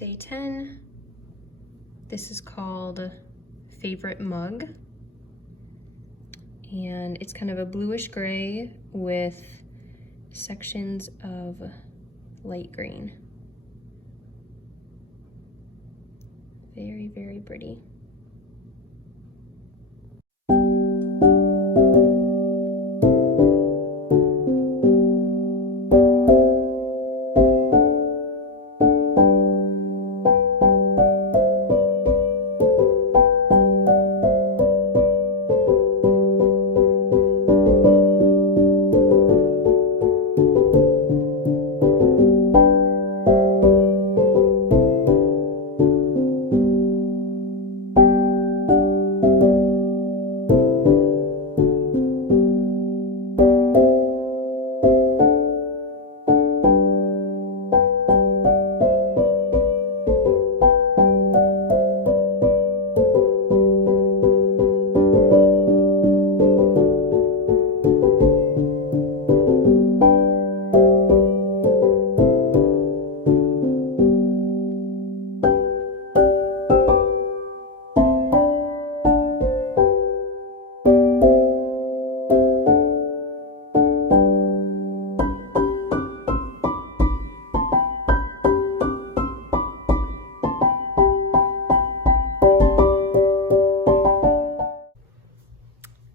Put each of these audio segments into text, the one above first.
Day 10. This is called Favorite Mug. And it's kind of a bluish gray with sections of light green. Very, very pretty.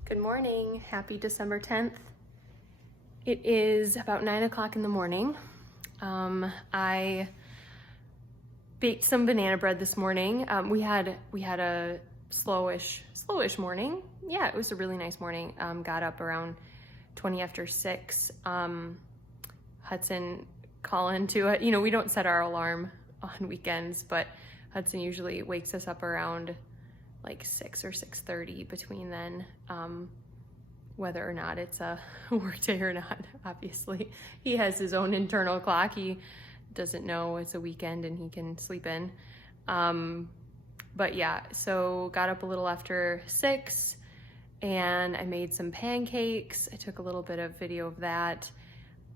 Good morning, happy December 10th. It is about 9 o'clock in the morning. I baked some banana bread this morning. We had a slowish morning. Yeah, it was a really nice morning. Got up around 20 after 6. Hudson calling to it. You know, we don't set our alarm on weekends, but Hudson usually wakes us up around like 6 or 6:30 between then, whether or not it's a work day or not. Obviously, he has his own internal clock. He doesn't know it's a weekend and he can sleep in. But yeah, so got up a little after 6 and I made some pancakes. I took a little bit of video of that.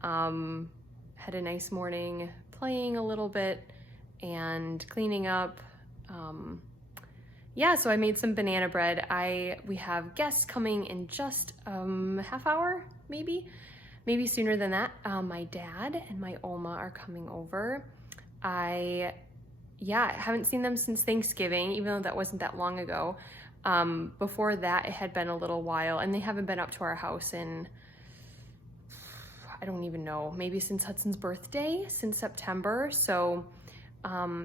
Had a nice morning playing a little bit and cleaning up. Yeah, so I made some banana bread. We have guests coming in just half hour, maybe sooner than that. My dad and my Oma are coming over. I haven't seen them since Thanksgiving, even though that wasn't that long ago. Before that, it had been a little while, and they haven't been up to our house in, I don't even know, maybe since Hudson's birthday, since September. So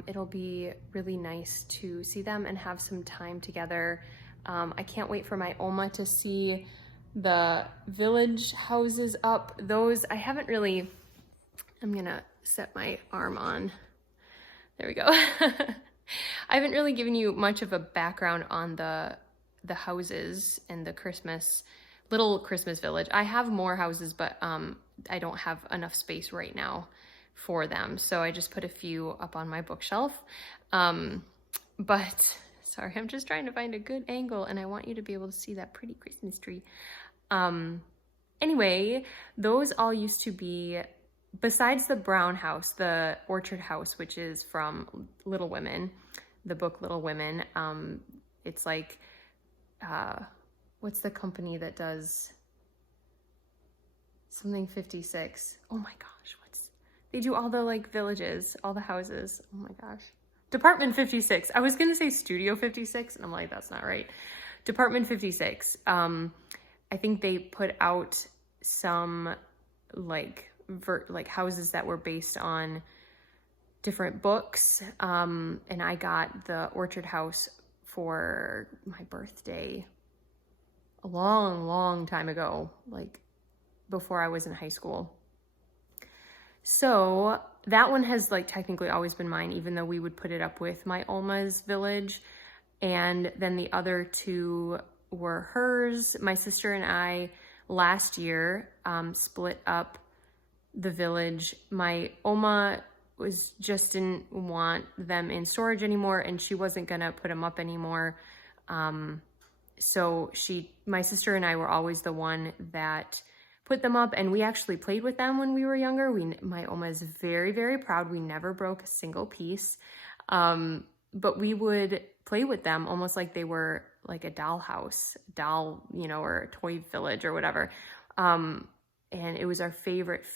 it'll be really nice to see them and have some time together. I can't wait for my Oma to see the village houses up. Those, I haven't really, I'm gonna set my arm on. There we go. I haven't really given you much of a background on the houses and the little Christmas village. I have more houses, but I don't have enough space right now for them. So I just put a few up on my bookshelf. But sorry, I'm just trying to find a good angle and I want you to be able to see that pretty Christmas tree. Anyway, those all used to be, besides the brown house, the orchard house, which is from Little Women, the book Little Women. It's like, what's the company that does something 56? Oh my gosh, they do all the like villages, all the houses. Oh my gosh. Department 56. I was gonna say Studio 56 and I'm like, that's not right. Department 56. I think they put out some like houses that were based on different books. And I got the orchard house for my birthday a long time ago, like before I was in high school. So that one has like technically always been mine, even though we would put it up with my Oma's village. And then the other two were hers. My sister and I last year split up the village. My Oma just didn't want them in storage anymore and she wasn't gonna put them up anymore. So my sister and I were always the one that put them up, and we actually played with them when we were younger. My Oma is very, very proud. We never broke a single piece. But we would play with them almost like they were like a dollhouse, or a toy village or whatever. And it was our favorite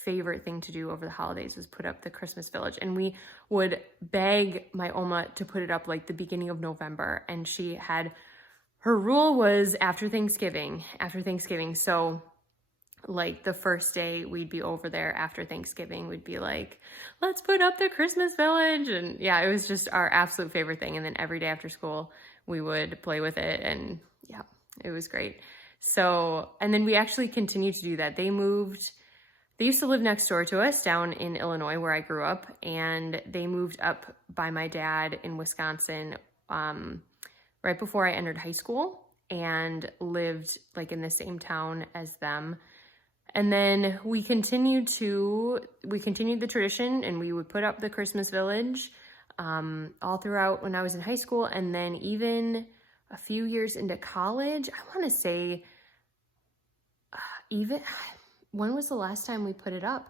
thing to do over the holidays was put up the Christmas village. And we would beg my Oma to put it up like the beginning of November. And her rule was after Thanksgiving. So like the first day we'd be over there after Thanksgiving, we'd be like, let's put up the Christmas village. And yeah, it was just our absolute favorite thing. And then every day after school, we would play with it. And yeah, it was great. So, and then we actually continued to do that. They used to live next door to us down in Illinois where I grew up, and they moved up by my dad in Wisconsin right before I entered high school, and lived like in the same town as them. And then we continued the tradition, and we would put up the Christmas village all throughout when I was in high school. And then even a few years into college, I want to say, when was the last time we put it up?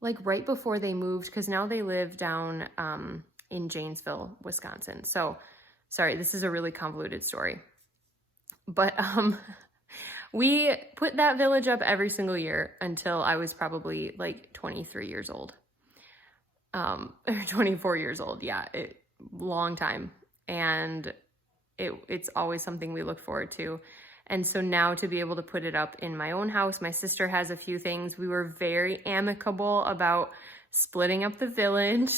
Like right before they moved, because now they live down in Janesville, Wisconsin. So, sorry, this is a really convoluted story. But we put that village up every single year until I was probably like 23 years old. Or 24 years old, yeah, long time. And it's always something we look forward to. And so now to be able to put it up in my own house, my sister has a few things. We were very amicable about splitting up the village.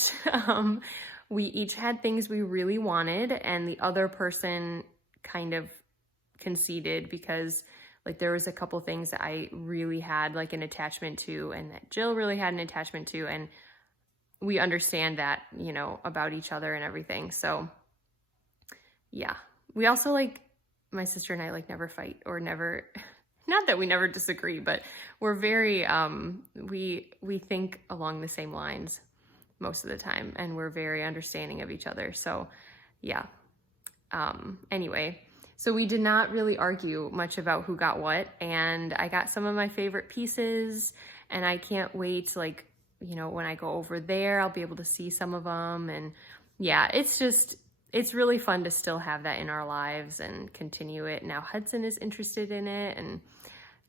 We each had things we really wanted, and the other person kind of conceded because like there was a couple things that I really had like an attachment to, and that Jill really had an attachment to, and we understand that, about each other and everything. So yeah, we also my sister and I never fight or never, not that we never disagree, but we're very, we think along the same lines most of the time, and we're very understanding of each other. So yeah. Anyway, so we did not really argue much about who got what, and I got some of my favorite pieces, and I can't wait, when I go over there, I'll be able to see some of them. And yeah, it's really fun to still have that in our lives and continue it. Now Hudson is interested in it, and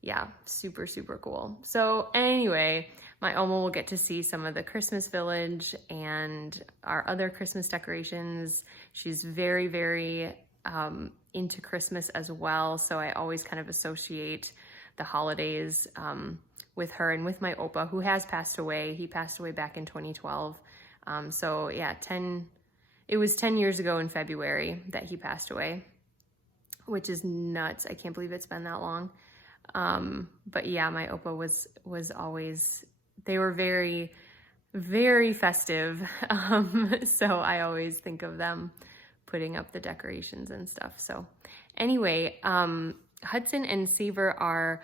yeah, super, super cool. So anyway, my Oma will get to see some of the Christmas village and our other Christmas decorations. She's very, very into Christmas as well. So I always kind of associate the holidays with her and with my Opa, who has passed away. He passed away back in 2012. So yeah, it was 10 years ago in February that he passed away, which is nuts. I can't believe it's been that long. But yeah, my Opa was always, they were very, very festive. So I always think of them putting up the decorations and stuff. So anyway, Hudson and Seaver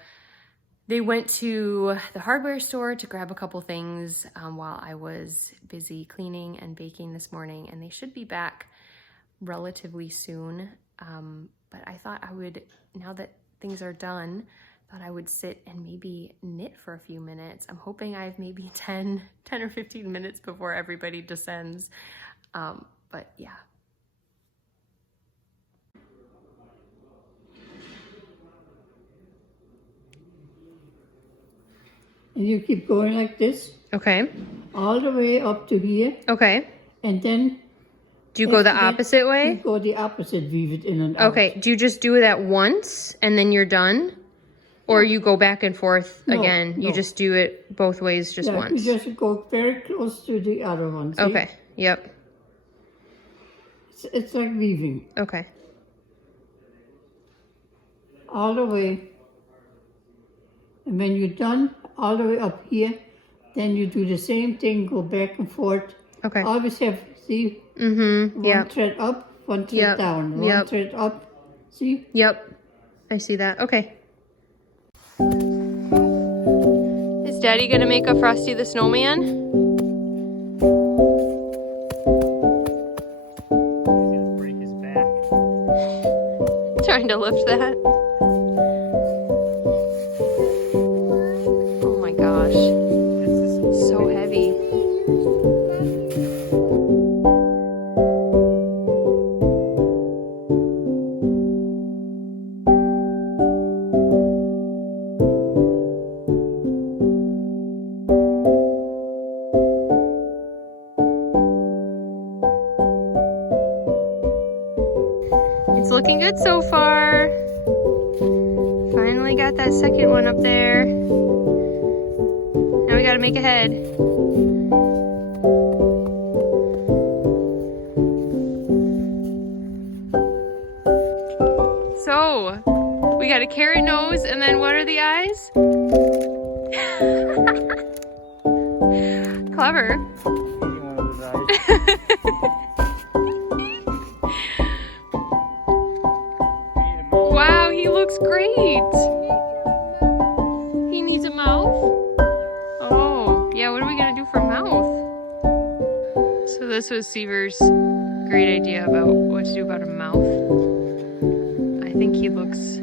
they went to the hardware store to grab a couple things while I was busy cleaning and baking this morning, and they should be back relatively soon. But I thought I would, now that things are done, thought I would sit and maybe knit for a few minutes. I'm hoping I have maybe 10 or 15 minutes before everybody descends. But yeah. And you keep going like this. Okay. All the way up to here. Okay. And then... Do you go the opposite way? You go the opposite, weave it in and out. Okay. Do you just do that once and then you're done? Or you go back and forth again? No. You just do it both ways just once? You just go very close to the other one. See? Okay. Yep. It's like weaving. Okay. All the way. And when you're done, all the way up here, then you do the same thing, go back and forth. Okay. Always have, see? Mm-hmm. One thread up, one thread down. One thread up, see? Yep. I see that. Okay. Is Daddy gonna make a Frosty the Snowman? He's gonna break his back. Trying to lift that. It's looking good so far. Finally got that second one up there. Now we gotta make a head. So, we got a carrot nose, and then what are the eyes? Clever. Wow, he looks great. He needs a mouth? Oh, yeah, what are we gonna do for mouth? So this was Seaver's great idea about what to do about a mouth. I think he looks